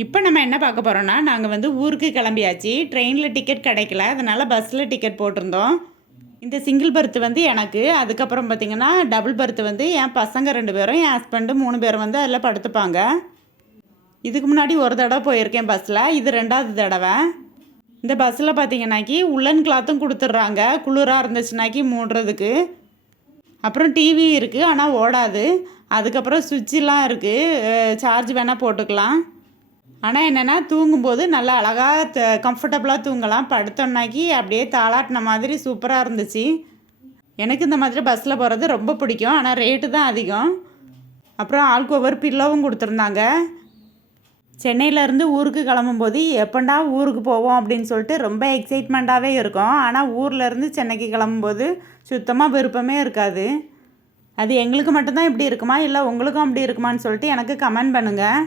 இப்போ நம்ம என்ன பார்க்க போகிறோம்னா நாங்கள் வந்து ஊருக்கு கிளம்பியாச்சு. ட்ரெயினில் டிக்கெட் கிடைக்கல. அதனால் பஸ்ஸில் டிக்கெட் போட்டிருந்தோம். இந்த சிங்கிள் பர்த் வந்து எனக்கு. அதுக்கப்புறம் பார்த்திங்கன்னா டபுள் பர்த் வந்து என் பசங்க ரெண்டு பேரும் என் ஹஸ்பண்டு மூணு பேரும் வந்து அதில் படுத்துப்பாங்க. இதுக்கு முன்னாடி ஒரு தடவை போயிருக்கேன் பஸ்ஸில் இது ரெண்டாவது தடவை. இந்த பஸ்ஸில் பார்த்தீங்கன்னாக்கி உள்ளன் கிளாத்தும் கொடுத்துட்றாங்க. குளிராக இருந்துச்சுனாக்கி மூடுறதுக்கு. அப்புறம் டிவி இருக்குது ஆனால் ஓடாது. அதுக்கப்புறம் சுவிட்செலாம் இருக்குது சார்ஜ் வேணால் போட்டுக்கலாம். ஆனால் என்னென்னா தூங்கும்போது நல்லா அழகாக த கம்ஃபர்டபுளாக தூங்கலாம். படுத்தோன்னாக்கி அப்படியே தாளாட்டின மாதிரி சூப்பராக இருந்துச்சு. எனக்கு இந்த மாதிரி பஸ்ஸில் போகிறது ரொம்ப பிடிக்கும். ஆனால் ரேட்டு தான் அதிகம். அப்புறம் ஆளுக்கு ஒவ்வொரு பில்லோவும் கொடுத்துருந்தாங்க. சென்னையிலேருந்து ஊருக்கு கிளம்பும்போது எப்பண்டா ஊருக்கு போவோம் அப்படின்னு சொல்லிட்டு ரொம்ப எக்ஸைட்மெண்ட்டாகவே இருக்கும். ஆனால் ஊர்லேருந்து சென்னைக்கு கிளம்பும்போது சுத்தமாக விருப்பமே இருக்காது. அது எங்களுக்கு மட்டும்தான் இப்படி இருக்குமா? இல்லை உங்களுக்கும் அப்படி இருக்குமான்னு சொல்லிட்டு எனக்கு கமெண்ட் பண்ணுங்கள்